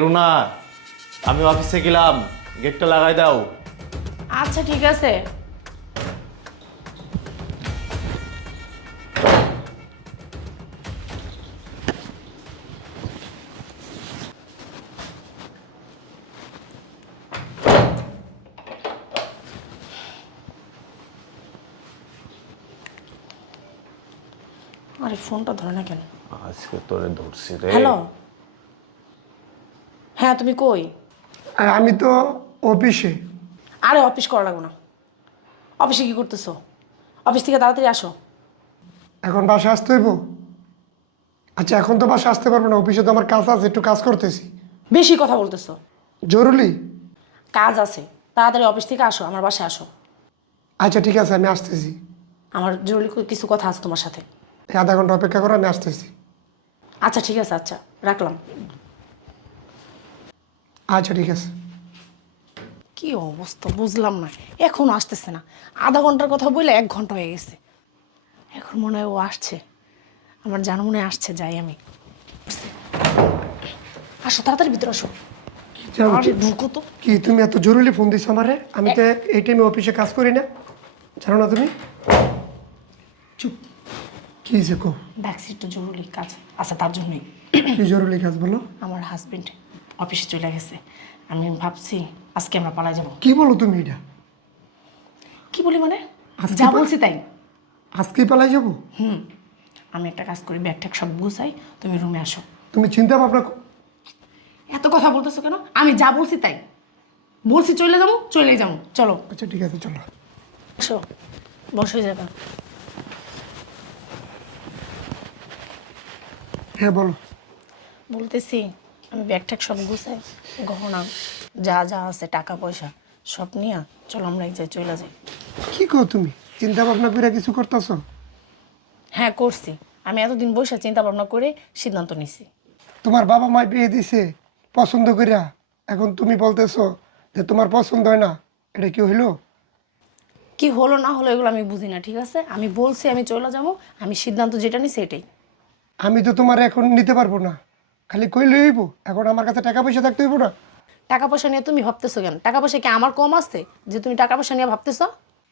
রুনা, আমি অফিসে গেলাম, গেটটা লাগাই দাও। আচ্ছা ঠিক আছে। আরে ফোনটা ধরে না কেন? আজকে তোরে ধরছি রে। হ্যালো, হ্যাঁ তুমি কই? আমি তো অফিসে। আরে অফিস করা লাগবো না। অফিসে কি করতেছো? অফিস থেকে তাড়াতাড়ি আসো। এখন বাসায় আসতে হইব? আচ্ছা, এখন তো বাসায় আসতে পারবো না, অফিসে তো আমার কাজ আছে, একটু কাজ করতেছি। বেশি কথা বলতেছো। জরুরি? কাজ আছে, তাড়াতাড়ি অফিস থেকে আসো, আমার বাসায় আসো। আচ্ছা ঠিক আছে, আমি আসতেছি। আমার জরুরি কিছু কথা আছে তোমার সাথে। এই আধা ঘন্টা অপেক্ষা করো, আমি আসতেছি। আচ্ছা ঠিক আছে, আচ্ছা রাখলাম। আচ্ছা ঠিক আছে। কি অবস্থা বুঝলাম না, এখন আসতেছে না। আধা ঘন্টার কথা বলে 1 ঘন্টা হয়ে গেছে। এখন মনে হয় ও আসছে, আমার জানা মনে হয় আসছে। যাই আমি। আসো তাড়াতাড়ি ভিতরে আসো। আরে ঢুকো তো। কি তুমি এত জরুরি ফোন দিছো আমারে? আমি তো এই টাইমে অফিসে কাজ করি না, জানো না তুমি? চুপ। কি যে কো? দেখছি একটু জরুরি কাজ আছে, তার জন্যই। কি জরুরি কাজ বলো? আমার হাজবেন্ড অফিসে চলে গেছে, আমি ভাবছি আজকে আমরা পালাই যাব। কি বলো তুমি এটা? কি বলি মানে? আজকে যা বলছি তাই। আজকেই পালাই যাবো? আমি একটা কাজ করি, ব্যাগ ট্যাগ সব গুছাই, তুমি রুমে আসো। তুমি চিন্তা ভাবনা এত কথা বলতেছো কেন? আমি যা বলছি তাই। বলছি চলে যাবো, চলেই যাবো, চলো। আচ্ছা ঠিক আছে, চলো। আসো, বসে যাবে। হ্যাঁ বলো। বলতেছি আমি ব্যাগ ট্যাগ সব গুছাই, গহনা যা যা আছে টাকা পয়সা সব নিয়ে চলো আমরা এক জায়গায় চলে যাই। কি কো তুমি? চিন্তা ভাবনা করে কিছু করতেছো? হ্যাঁ করছি, আমি এতদিন বসে চিন্তা ভাবনা করে সিদ্ধান্ত নিছি। তোমার বাবা মা বিয়ে দিছে পছন্দ করিয়া, এখন তুমি বলতেছো যে তোমার পছন্দ হয় না, এটা কি হইলো? কি হলো না হলো এগুলো আমি বুঝি না, ঠিক আছে? আমি বলছি আমি চলে যাবো, আমি সিদ্ধান্ত যেটা নিছি এটাই। আমি তো তোমার এখন নিতে পারবো না, খালি কইলে হইব? এখন আমার কাছে টাকা পয়সা থাকতে হইব না? টাকা পয়সা নিয়ে তুমি ভাবতেছো কেন? টাকা পয়সা কি আমার কম আছে যে তুমি টাকা পয়সা নিয়ে ভাবতেছো?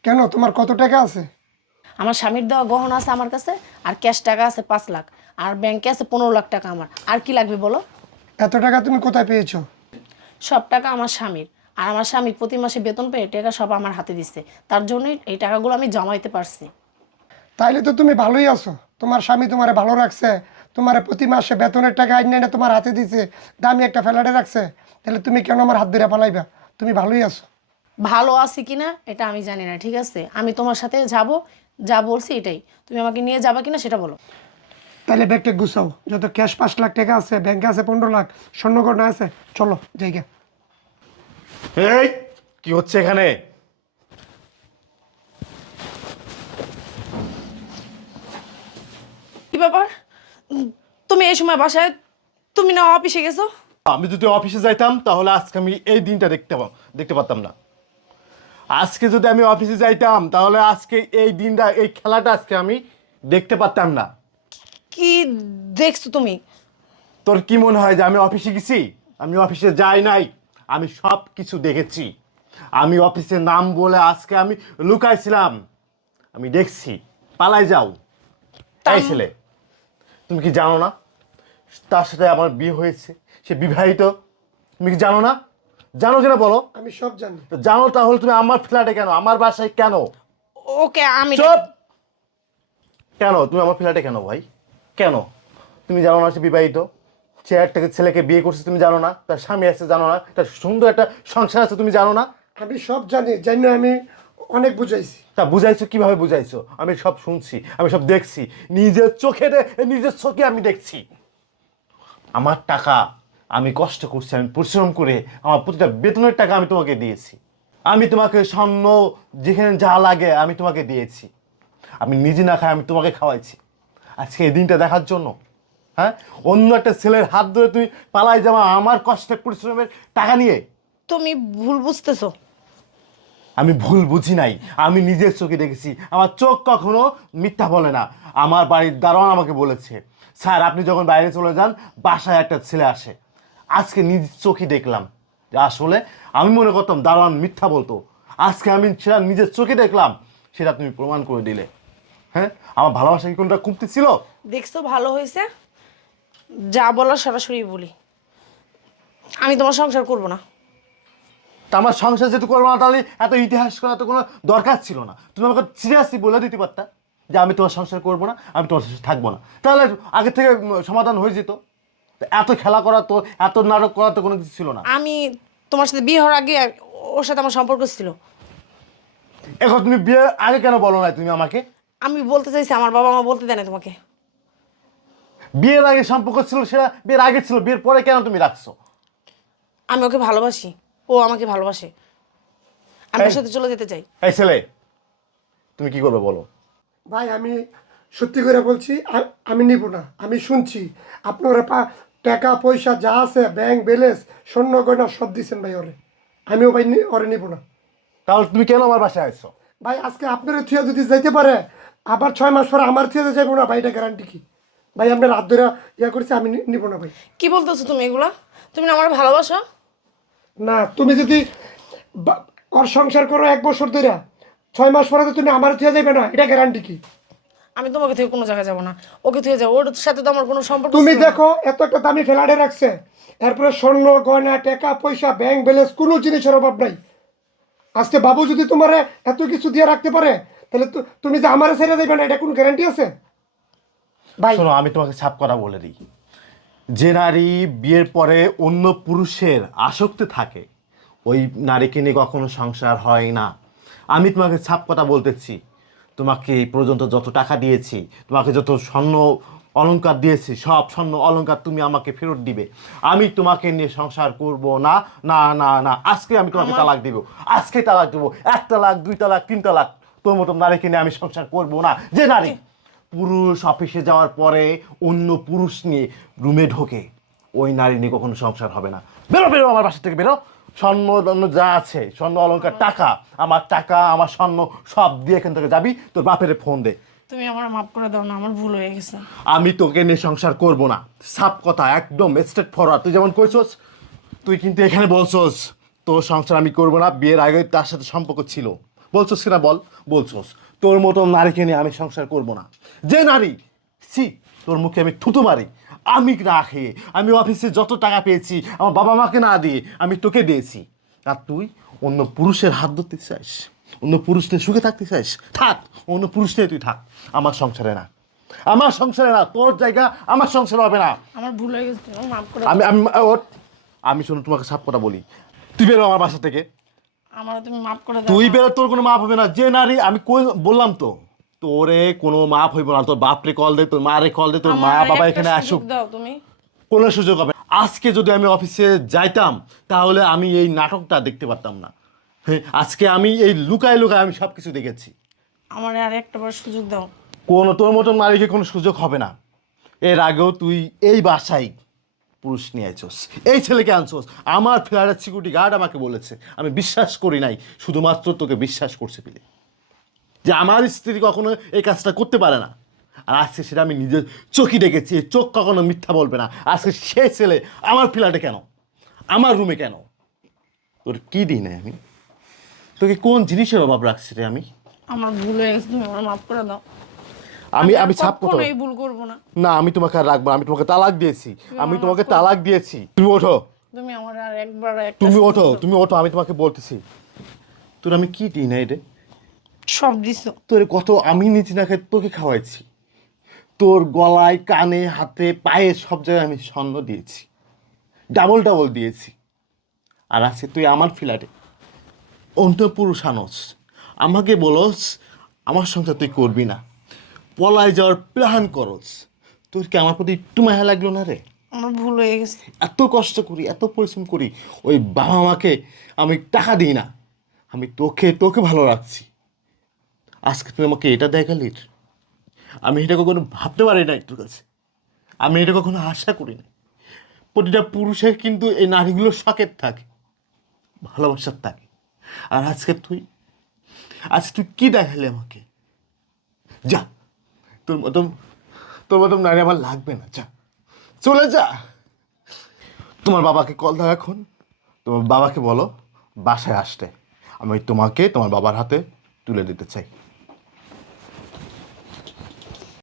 কেন, তোমার কত টাকা আছে? আমার স্বামীর দেওয়া গহনা আছে আমার কাছে, আর ক্যাশ টাকা আছে 5 লাখ, আর ব্যাংকে আছে 15 লাখ টাকা। আমার আর কি লাগবে বলো? এত টাকা তুমি কোথায় পেয়েছো? সব টাকা আমার স্বামীর, আর আমার স্বামী প্রতি মাসে বেতন পেয়ে টাকা সব আমার হাতে দিচ্ছে, তার জন্যই এই টাকাগুলো আমি জমাইতে পারছি। তাইলে তো তুমি ভালোই আছো, তোমার স্বামী তোমারে ভালো রাখছে, তোমার প্রতি মাসে বেতনের টাকা আইন না তোমার হাতে দিছে, দামি একটা ফ্ল্যাটে রাখছে, তাহলে তুমি কেন আমার হাত ধরে পালাইবা? তুমি ভালোই আছো। ভালো আছি কিনা এটা আমি জানি না, ঠিক আছে? আমি তোমার সাথে যাব, যা বলছি এটাই। তুমি আমাকে নিয়ে যাবা কিনা সেটা বলো। তাহলে ব্যাগটা গুছাও, যত ক্যাশ 5 লাখ টাকা আছে, ব্যাংকে আছে 15 লাখ, স্বর্ণগয়না আছে, চলো জায়গা। এই কি হচ্ছে এখানে? কি ব্যাপার? তুমি এই সময় বাসায়, তুমি না অফিসে গেছো? আমি যদি অফিসে যাইতাম তাহলে আজকে আমি এই দিনটা দেখতে পারতাম না। আজকে যদি আমি অফিসে যাইতাম তাহলে আজকে এই দিনটা, এই খেলাটা আজকে আমি দেখতে পারতাম না। কি দেখছো তুমি? তোর কি মনে হয় যে আমি অফিসে গেছি? আমি অফিসে যাই নাই, আমি সব কিছু দেখেছি। আমি অফিসের নাম বলে আজকে আমি লুকাইছিলাম, আমি দেখছি। পালাই যাও। এই ছেলে, তুমি কি জানো না তার সাথে আমার বিয়ে হয়েছে? সে বিবাহিত। তুমি কি জানো না? জানো কিনা বলো। আমি সব জানি। তো জানো, তাহলে তুমি আমার ফ্ল্যাটে কেন, আমার বাসায় কেন? ওকে আমি চুপ! কেন তুমি আমার ফ্ল্যাটে কেন ভাই? কেন? তুমি জানো না সে বিবাহিত? সে একটা ছেলেকে বিয়ে করছে, তুমি জানো না? তার স্বামী আছে, জানো না? তার সুন্দর একটা সংসার আছে, তুমি জানো না? আমি সব জানি, জানি আমি অনেক বুঝাইছি। তা বুঝাইছো কিভাবে বুঝাইছো? আমি সব শুনছি, আমি সব দেখছি, নিজের চোখে আমি দেখছি। আমার টাকা আমি কষ্ট করছি, আমি পরিশ্রম করে আমার প্রতিটা বেতনের টাকা আমি তোমাকে দিয়েছি। আমি তোমাকে স্বর্ণ যেখানে যা লাগে আমি তোমাকে দিয়েছি। আমি নিজে না খাই, আমি তোমাকে খাওয়াইছি আজকে এই দিনটা দেখার জন্য। হ্যাঁ, অন্য একটা ছেলের হাত ধরে তুমি পালাই যাওয়া আমার কষ্টের পরিশ্রমের টাকা নিয়ে। তুমি ভুল বুঝতেছো। আমি ভুল বুঝি নাই, আমি নিজের চোখে দেখেছি। আমার চোখ কখনো মিথ্যা বলে না। আমার বাড়ির দারোয়ান আমাকে বলেছে, স্যার আপনি যখন বাইরে চলে যান বাসায় একটা ছেলে আসে। আজকে নিজ চোখে দেখলাম যে আসলে আমি মনে করতাম দারোয়ান মিথ্যা বলতো, আজকে আমি সেটা নিজের চোখে দেখলাম, সেটা তুমি প্রমাণ করে দিলে। হ্যাঁ, আমার ভালোবাসা কি কোনটা কমতি ছিল? দেখছো ভালো হয়েছে, যা বলার সরাসরি বলি, আমি তোমার সংসার করব না। তা আমার সংসার যেহেতু করবো না, তাহলে এত ইতিহাস করা তো কোনো দরকার ছিল না। তুমি আমাকে সিরিয়াসলি বলে দিতে পারতা যে আমি তোমার সংসার করবো না, আমি তোমার সাথে থাকবো না, তাহলে আগে থেকে সমাধান হয়ে যেত। তা এত খেলা করা তো, এত নাটক করা তো কোনো কিছু ছিল না। আমি তোমার সাথে বিয়ে হওয়ার আগে ওর সাথে আমার সম্পর্ক ছিল। এখন তুমি বিয়ে আগে কেন বলো না তুমি আমাকে? আমি বলতে চাইছি, আমার বাবা মা বলতে দেয় না তোমাকে। বিয়ের আগে সম্পর্ক ছিল, সেটা বিয়ের আগে ছিল, বিয়ের পরে কেন তুমি রাখছো? আমি ওকে ভালোবাসি, ও আমাকে ভালোবাসে, আমি ওর সাথে চলে যেতে চাই। এই ছেলে, তুমি কি করবে বলো? ভাই আমি সত্যি করে বলছি, আমি নিব না। আমি শুনছি আপনারা টাকা পয়সা যা আছে ব্যাংক ব্যালেন্স স্বর্ণ গয়না সব দিচ্ছেন ভাই ওরে। আমিও ভাই ওরে নিব না। তাহলে তুমি কেন আমার বাসায় আসছো? ভাই আজকে আপনার থিয়া যদি যাইতে পারে, আবার 6 মাস পরে আমার থিয়া যাইবো না ভাই, এটা গ্যারান্টি কি? ভাই আপনার রাত ধরে ইয়া করছে, আমি নিব না ভাই। কি বলতেছো তুমি এগুলা? তুমি না আমার ভালোবাসো? না, তুমি যদি ওর সংসার করো 1 বছর ধরে, 6 মাস পরে তো তুমি আমার থিয়া যাইবে না, এটা গ্যারান্টি কি? আমি তোমাকে থেকে কোনো জায়গায় যাবো না, ওকে থেকে যাবো। ওর সাথে তো আমার কোনো সম্পর্ক তুমি ছিল না। দেখো এত একটা দামি ফ্ল্যাটে রাখছে, এরপরে স্বর্ণ গয়না টাকা পয়সা ব্যাংক ব্যালেন্স কোনো জিনিসের অভাব নাই। আজকে বাবু যদি তোমার এত কিছু দিয়ে রাখতে পারে, তাহলে তুমি যে আমার ছেড়ে যাইবে না, এটা কোনো গ্যারান্টি আছে ভাই? শোনো, আমি তোমাকে ছাপ কথা বলে দিই, যে নারী বিয়ের পরে অন্য পুরুষের আসক্তি থাকে, ওই নারীকে নিয়ে কখনো সংসার হয় না। আমি তোমাকে ছাপ কথা বলতেছি, তোমাকে এই পর্যন্ত যত টাকা দিয়েছি, তোমাকে যত স্বর্ণ অলংকার দিয়েছি, সব স্বর্ণ অলংকার তুমি আমাকে ফেরত দিবে। আমি তোমাকে নিয়ে সংসার করব না, না না না, আজকে আমি তোমাকে তালাক দিব, আজকে তালাক দেবো। 1 তালাক, 2 তালাক, 3 তালাক, তোর মতো নারীকে নিয়ে আমি সংসার করব না। যে নারী পুরুষ অফিসে যাওয়ার পরে অন্য পুরুষ নিয়ে রুমে ঢোকে, ওই নারী নিয়ে কখনো সংসার হবে না। বেরো বেরো, আমার বাসা থেকে বেরো। স্বর্ণ দণ্ড যা আছে, স্বর্ণ অলংকার, টাকা, আমার স্বর্ণ সব দিয়ে এখান থেকে যাবি। তোর বাপের ফোন দে। তুমি আমার মাফ করে দাও না, আমার ভুল হয়ে গেছে। আমি তোকে নিয়ে সংসার করব না, সাপ কথা, একদম স্ট্রেট ফরওয়ার্ড। তুই যেমন কইছস, তুই কিন্তু এখানে বলছস তোর সংসার আমি করব না, বিয়ের আগে তার সাথে সম্পর্ক ছিল, বলছস কিনা বল? বলছস। তোর মতো নারীকে নিয়ে আমি সংসার করব না। যে নারী, সি, তোর মুখে আমি থুতু মারি। আমি না খেয়ে, আমি অফিসে যত টাকা পেয়েছি আমার বাবা মাকে না দিয়ে আমি তোকে দিয়েছি, আর তুই অন্য পুরুষের হাত ধরতে চাস, অন্য পুরুষ নিয়ে সুখে থাকতে চাস? থাক, অন্য পুরুষ নিয়ে তুই থাক, আমার সংসারে না, আমার সংসারে না। তোর জায়গা আমার সংসারে হবে না। আমার ভুল হয়ে গেছে, তুমি মাফ করে আমি আমি ওঠ। আমি শোনো, তোমাকে সাপ কথা বলি, তুই বেরো আমার বাসা থেকে। আমার তুমি মাফ করে দাও। তুই বেরো, তোর কোনো মাপ হবে না। যে নারী, আমি কই বললাম তো, তোরে কোনো মাপ হইব না। তোর বাপরে কল দে, তোর মারে কল দে, তোর মা বাবা এখানে আসুক, দাও তুমি। কোনো সুযোগ হবে না। আজকে যদি আমি অফিসে যাইতাম, তাহলে আমি এই নাটকটা দেখতে পারতাম না। হ্যাঁ, আজকে আমি এই লুকায় লুকায় আমি সব কিছু দেখেছি। আমার আর একটা বার সুযোগ দাও। তোর মতন নারীকে কোনো সুযোগ হবে না। এর আগেও তুই এই বাসায় পুরুষ নিয়ে আইছস, এই ছেলেকে আনছস। আমার ফ্ল্যাটের সিকিউরিটি গার্ড আমাকে বলেছে, আমি বিশ্বাস করি নাই, শুধুমাত্র তোকে বিশ্বাস করছে পেলে, যে আমার স্ত্রী কখনো এই কাজটা করতে পারে না। আর আজকে সেটা আমি নিজের চোখই দেখেছি, এই চোখ কখনো মিথ্যা বলবে না। আজকে সেই ছেলে আমার ফ্ল্যাটে কেন, আমার রুমে কেন? তোর কি দিই নাই আমি? তোকে কোন জিনিসের অভাব রাখছি রে আমি? আমার ভুল হয়ে গেছে, তুমি আমার মাফ করে দাও। আমি ছাপ কথা, কখনোই ভুল করবো না। না আমি তোমাকে আর রাখবো না। আমি তোমাকে তালাক দিয়েছি, আমি তোমাকে তালাক দিয়েছি। তুমি ওঠো, তুমি আমার আর একবার তুমি ওঠো, তুমি ওঠো, আমি তোমাকে বলতেছি। তোর আমি কি দিই নাই রে? সব দিছো। তোর কত আমি নিচে না খেয়ে তোকে খাওয়াইছি। তোর গলায়, কানে, হাতে, পায়ে সব জায়গায় আমি স্বর্ণ দিয়েছি, ডাবল ডাবল দিয়েছি। আর আজকে তুই আমার ফ্ল্যাটে অন্য পুরুষ আনস, আমাকে বলস আমার সংসার তুই করবি না, পলায় যাওয়ার প্ল্যান করস। তোর কি আমার প্রতি একটু মায়া লাগলো না রে? আমার ভুল হয়ে গেছে। এত কষ্ট করি, এত পরিশ্রম করি, ওই বাবা মাকে আমি টাকা দিই না, আমি তোকে তোকে ভালো রাখছি। আজকে তুই আমাকে এটা দেখালির, আমি এটা কখনো ভাবতে পারি না তোর কাছে, আমি এটা কখনো আশা করি না। প্রতিটা পুরুষের কিন্তু এই নারীগুলোর শখের থাকে, ভালোবাসার থাকে। আর আজকে তুই কি দেখালি আমাকে? যা, তোর মতন নারী আমার লাগবে না, যা, চলে যা। তোমার বাবাকে কল দাও এখন, তোমার বাবাকে বলো বাসায় আসতে, আমি তোমাকে তোমার বাবার হাতে তুলে দিতে চাই।